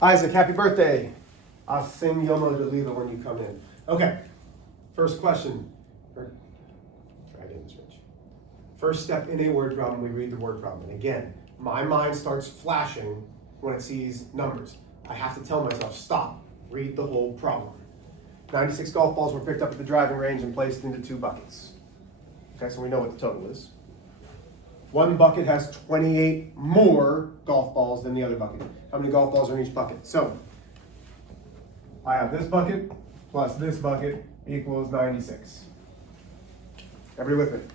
Isaac, happy birthday. I'll sing Yomo Delila when you come in. Okay, first question. Try it in, switch. First step in a word problem, we read the word problem. And again, my mind starts flashing when it sees numbers. I have to tell myself, stop, read the whole problem. 96 golf balls were picked up at the driving range and placed into 2 buckets. Okay, so we know what the total is. One bucket has 28 more golf balls than the other bucket. How many golf balls are in each bucket? So, I have this bucket plus this bucket equals 96. Everybody with me?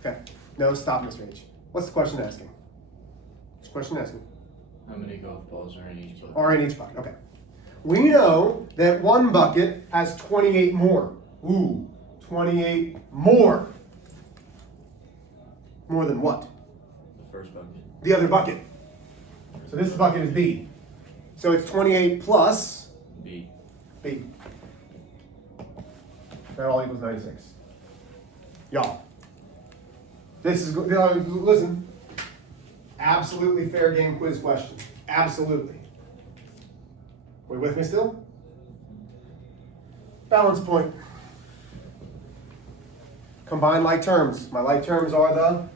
Okay. No, stop, Mr. H. What's the question asking? What's the question asking? How many golf balls are in each bucket? Are in each bucket, okay. We know that one bucket has 28 more. Ooh, 28 more. More than what? The first bucket. The other bucket. So this bucket is B. So it's 28 plus B. B. That all equals 96. Y'all. This is, listen, absolutely fair game quiz question. Absolutely. We with me still? Balance point. Combine like terms. My like terms are the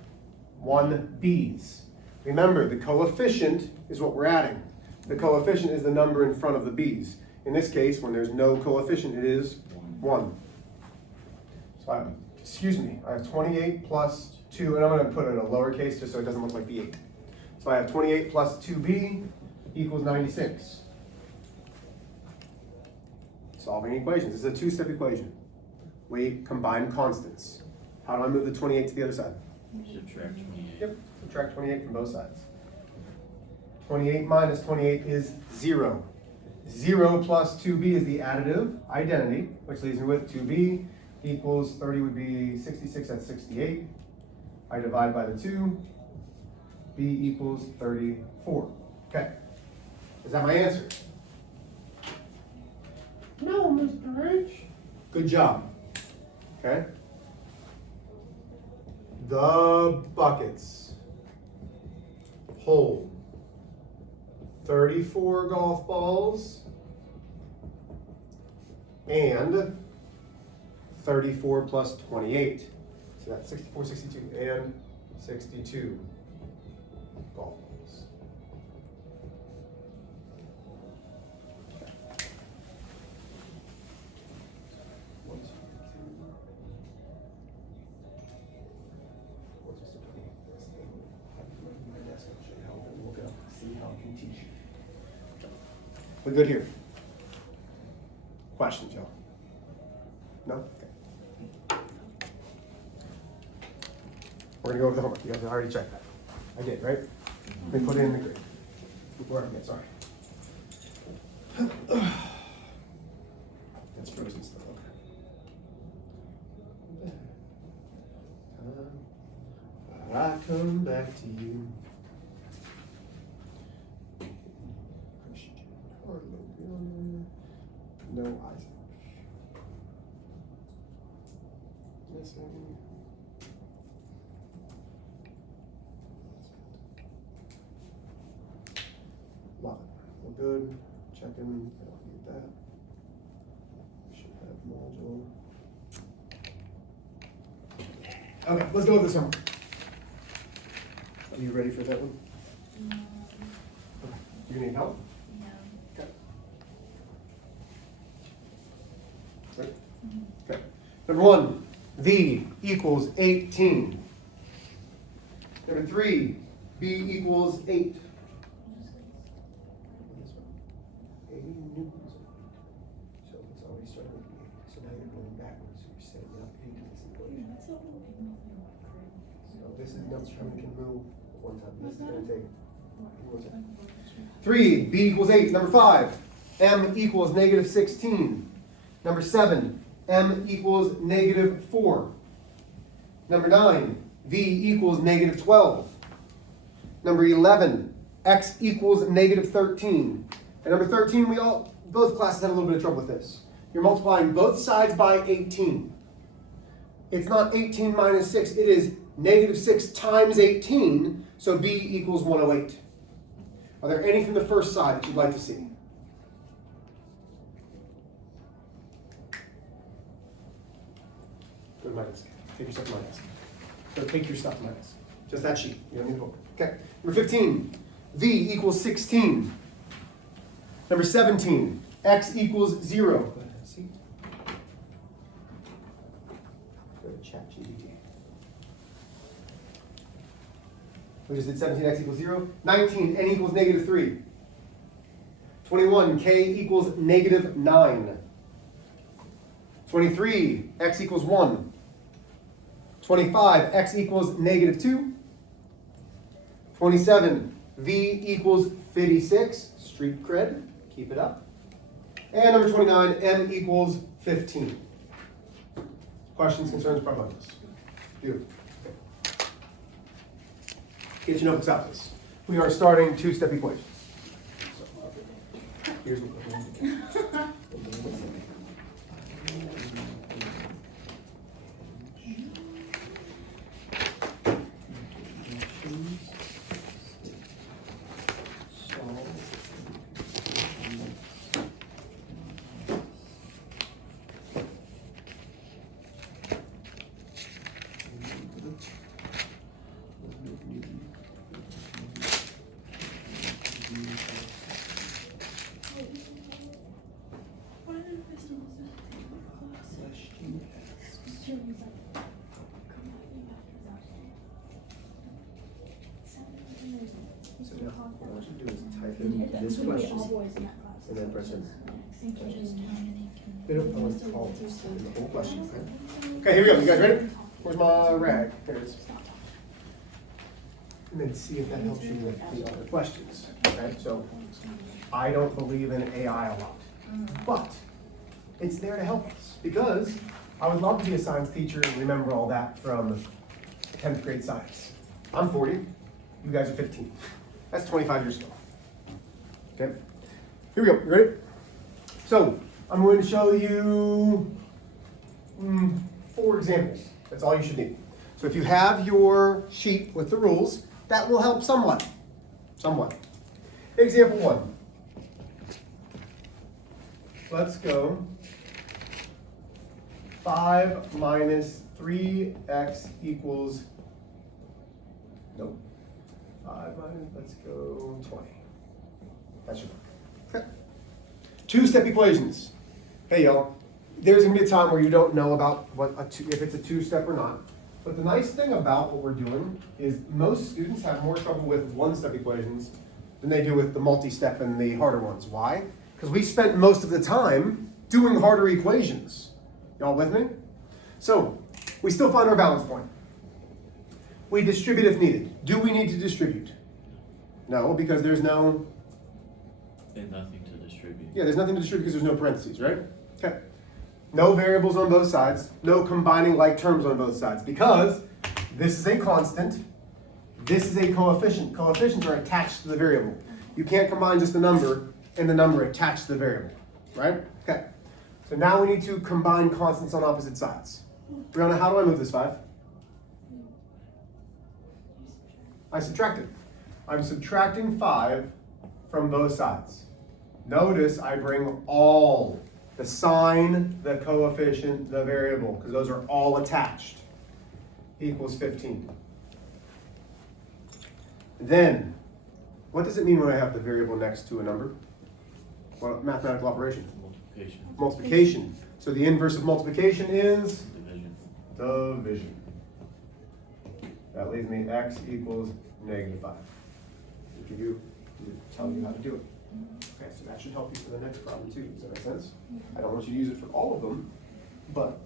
1b's. Remember, the coefficient is what we're adding. The coefficient is the number in front of the b's. In this case, when there's no coefficient, it is 1. So I have 28 plus 2, and I'm going to put it in a lowercase just so it doesn't look like B8. So I have 28 plus 2b equals 96. Solving equations. This is a 2-step equation. We combine constants. How do I move the 28 to the other side? Subtract 28. Yep, subtract 28 from both sides. 28 minus 28 is 0. 0 plus 2b is the additive identity, which leaves me with 2b equals 30 would be 66, that's 68. I divide by the 2, b equals 34. Okay, is that my answer? No, Mr. H. Good job. Okay. The buckets hold 34 golf balls and 34 plus 28. So that's 64, 62, and 62 golf balls. We good here? Questions, y'all? No? Okay. We're gonna go over the homework. You guys already checked that. I did, right? They put it in the grid. Before I forget, sorry. That's frozen still, okay. I come back to you. No Isaac. Missing. Love it. We're good. Checking. I don't need that. We should have module. Okay, let's go with this one. Are you ready for that one? No. Okay. You need help? No. Okay. Right? Okay. Number 1, V equals 18. Number 3, B equals 8. 80 newtons. So it's already starting with 8. So now you're going backwards. So you're setting up 8 to this equation. So this is notes how we can move one time. This is going to take 1 second. 3, B equals 8. Number 5, M equals negative 16. Number 7, M equals negative 4. Number 9, V equals negative 12. Number 11, X equals negative 13. And number 13, both classes had a little bit of trouble with this. You're multiplying both sides by 18. It's not 18 minus 6, it is negative 6 times 18, so B equals 108. Are there any from the first side that you'd like to see? my desk. Take your stuff to my desk. So take your stuff to my desk. Just that sheet. You don't need the book. Okay. Number 15. V equals 16. Number 17. X equals 0. Go ahead, see? Go to ChatGPT. We just did 17, x equals 0. 19, n equals negative 3. 21, k equals negative 9. 23, x equals 1. 25, x equals negative 2. 27, v equals 56. Street cred, keep it up. And number 29, m equals 15. Questions, concerns, problems? Beautiful. Get your notebooks out, please. We are starting two-step equations. So, here's what we're going to do. So now, what I want you to do is type in this question and then press enter. I want to call the whole question. Okay, here we go. You guys ready? Where's my rag? There it is. And then see if that helps you with the other questions. Okay, so I don't believe in AI a lot, but it's there to help us because I would love to be a science teacher and remember all that from 10th grade science. I'm 40, you guys are 15. That's 25 years ago. Okay, here we go. You ready? So I'm going to show you 4 examples. That's all you should need. So if you have your sheet with the rules, that will help somewhat. Somewhat. Example 1. Let's go. 5 minus 3x equals, nope. 5 minus, let's go 20. That's your mark. Okay. Two-step equations. Hey y'all, there's gonna be a time where you don't know about if it's a two-step or not. But the nice thing about what we're doing is most students have more trouble with one-step equations than they do with the multi-step and the harder ones. Why? Because we spent most of the time doing harder equations. Y'all with me? So, we still find our balance point. We distribute if needed. Do we need to distribute? No, because there's no... There's nothing to distribute. Yeah, there's nothing to distribute because there's no parentheses, right? Okay. No variables on both sides. No combining like terms on both sides because this is a constant. This is a coefficient. Coefficients are attached to the variable. You can't combine just the number and the number attached to the variable, right? Okay. So now we need to combine constants on opposite sides. Brianna, how do I move this 5? I subtract it. I'm subtracting 5 from both sides. Notice I bring all, the sign, the coefficient, the variable, because those are all attached, equals 15. Then, what does it mean when I have the variable next to a number? Well, mathematical operation. Multiplication. Multiplication. So the inverse of multiplication is? Division. Division. That leaves me x equals negative 5. Tell you how to do it. Okay, so that should help you for the next problem too. Does that make sense? I don't want you to use it for all of them, but.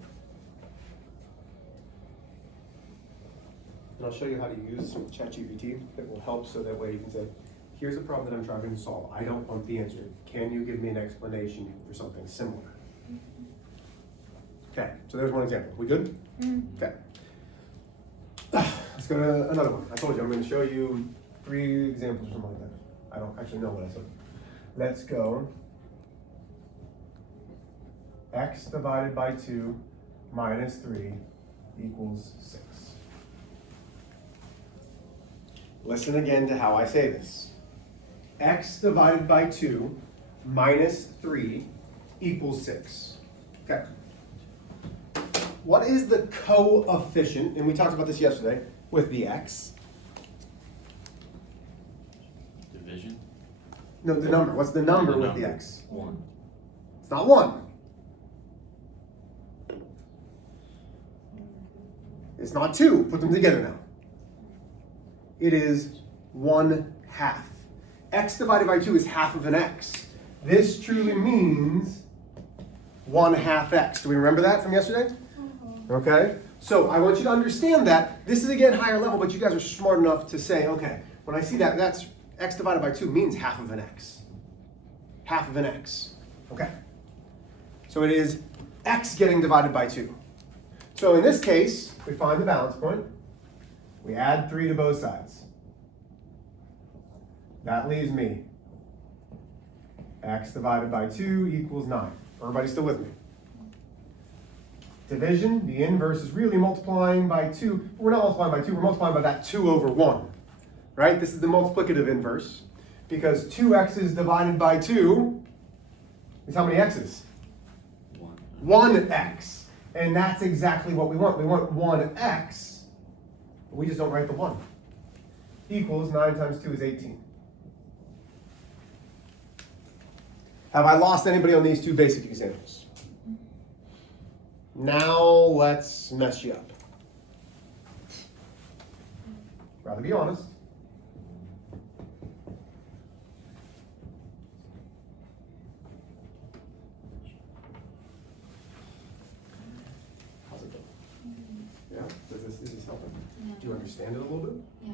And I'll show you how to use ChatGPT. It will help so that way you can say, here's a problem that I'm trying to solve. I don't want the answer. Can you give me an explanation for something similar? Okay, so there's one example. We good? Okay. Let's go to another one. I told you I'm going to show you 3 examples or something like that. I don't actually know what I said. Let's go. X divided by 2 minus 3 equals 6. Listen again to how I say this. X divided by 2 minus 3 equals 6. Okay. what is the coefficient, and we talked about this yesterday, with the x? Division? No, the number. What's the number with the number. x? 1. It's not 1. It's not 2. Put them together now. It is 1/2. X divided by 2 is half of an x. This truly means 1/2 x. Do we remember that from yesterday? Okay? So I want you to understand that. This is again higher level, but you guys are smart enough to say, okay, when I see that, that's x divided by 2 means half of an x. Half of an x. Okay. So it is x getting divided by 2. So in this case, we find the balance point. We add 3 to both sides. That leaves me x divided by 2 equals 9. Everybody still with me? Division, the inverse is really multiplying by 2. But we're not multiplying by 2, we're multiplying by that 2 over 1. Right? This is the multiplicative inverse. Because 2x's divided by 2 is how many x's? 1x. And that's exactly what we want. We want 1x, but we just don't write the 1. Equals 9 times 2 is 18. Have I lost anybody on these two basic examples? Now let's mess you up. Rather be honest. How's it going? Yeah? Is this helping? Yeah. Do you understand it a little bit? Yeah.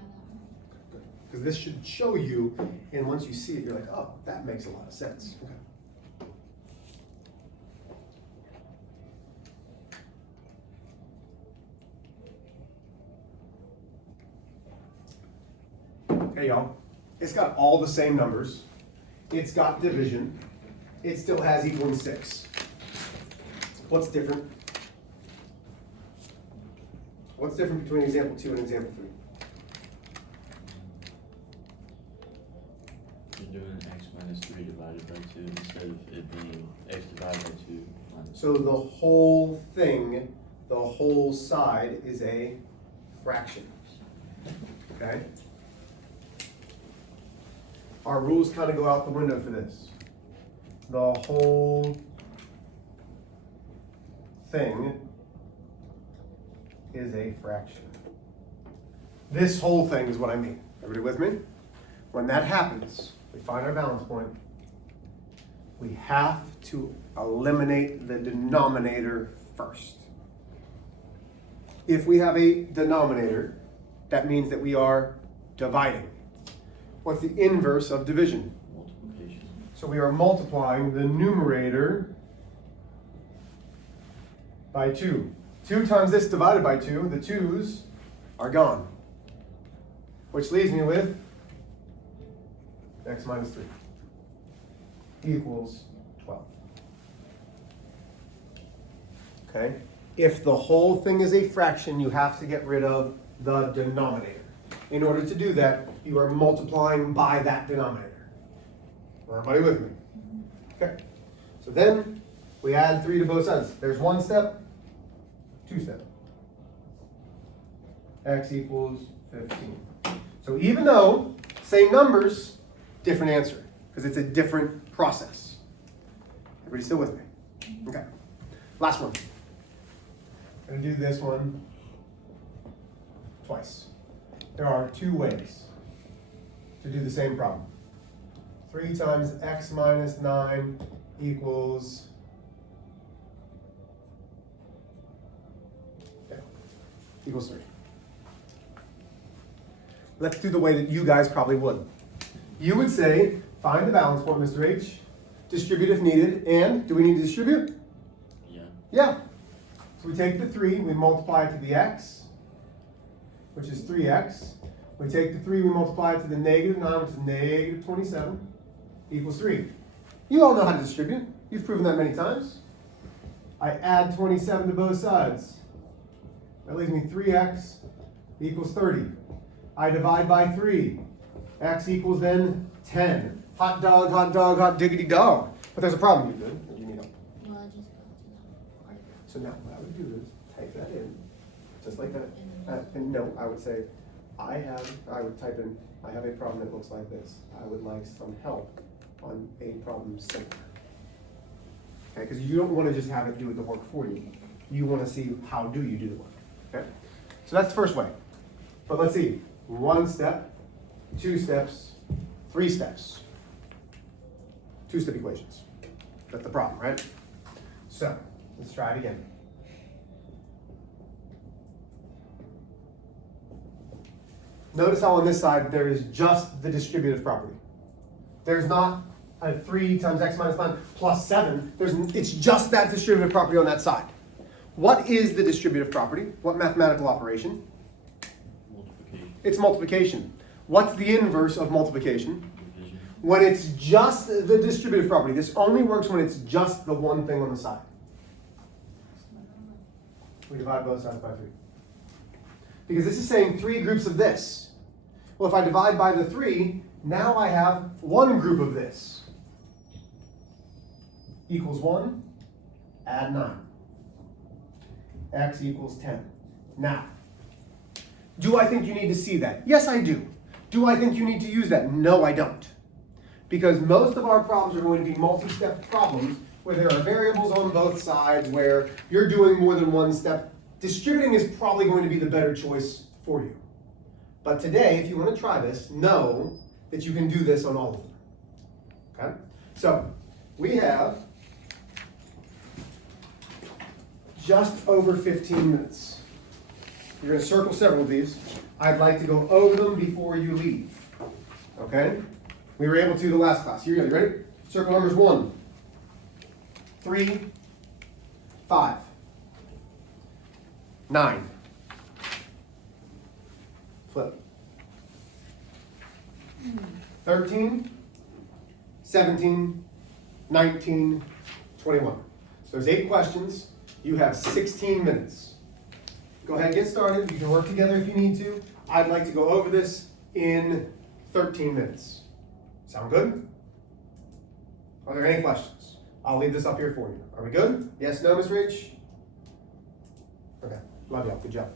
Good. Because this should show you, and once you see it, you're like, oh, that makes a lot of sense. Okay. Okay, y'all. It's got all the same numbers. It's got division. It still has equaling 6. What's different? What's different between example 2 and example 3? You're doing x minus 3 divided by 2 instead of it being x divided by 2 minus. So the whole thing, the whole side is a fraction. Okay? Our rules kind of go out the window for this. The whole thing is a fraction. This whole thing is what I mean. Everybody with me? When that happens, we find our balance point. We have to eliminate the denominator first. If we have a denominator, that means that we are dividing. What's the inverse of division? Multiplication. So we are multiplying the numerator by 2. 2 times this divided by 2, the 2's are gone. Which leaves me with x minus 3 equals 12. Okay? If the whole thing is a fraction, you have to get rid of the denominator. In order to do that, you are multiplying by that denominator. Everybody with me? Okay. So then we add 3 to both sides. There's 1 step, 2 step. X equals 15. So even though same numbers, different answer, because it's a different process. Everybody still with me? Okay. Last one. I'm going to do this one twice. There are 2 ways to do the same problem. 3 times x minus 9 equals, equals 3. Let's do the way that you guys probably would. You would say, find the balance point, Mr. H, distribute if needed, and do we need to distribute? Yeah. Yeah. So we take the 3, we multiply it to the x, which is 3x. We take the 3, we multiply it to the negative 9, which is negative 27, equals 3. You all know how to distribute. You've proven that many times. I add 27 to both sides. That leaves me 3x equals 30. I divide by 3. X equals then 10. Hot dog, hot diggity dog. But there's a problem, you good? Or do you need help? Well, I just got to that part. So now what I would do is take just like that. And no, I would say, I would type in, I have a problem that looks like this. I would like some help on a problem similar. Okay, because you don't want to just have it do the work for you. You want to see how do you do the work. Okay, so that's the first way. But let's see, 1 step, 2 steps, 3 steps. 2-step equations. That's the problem, right? So, let's try it again. Notice how on this side there is just the distributive property. There's not a 3 times x minus 9 plus 7. It's just that distributive property on that side. What is the distributive property? What mathematical operation? Multiplication. It's multiplication. What's the inverse of multiplication? Division. When it's just the distributive property. This only works when it's just the one thing on the side. We divide both sides by 3. Because this is saying 3 groups of this. Well, if I divide by the 3, now I have 1 group of this. Equals 1, add 9. X equals 10. Now, do I think you need to see that? Yes, I do. Do I think you need to use that? No, I don't. Because most of our problems are going to be multi-step problems where there are variables on both sides, where you're doing more than 1 step. Distributing is probably going to be the better choice for you. But today, if you want to try this, know that you can do this on all of them. Okay? So, we have just over 15 minutes. You're going to circle several of these. I'd like to go over them before you leave. Okay? We were able to the last class. Here you go. You ready? Circle numbers 1, 3, 5, 9. Flip. 13, 17, 19, 21. So there's 8 questions. You have 16 minutes. Go ahead and get started. You can work together if you need to. I'd like to go over this in 13 minutes. Sound good? Are there any questions? I'll leave this up here for you. Are we good? Yes, no, Ms. Rich? Okay. Love y'all. Good job.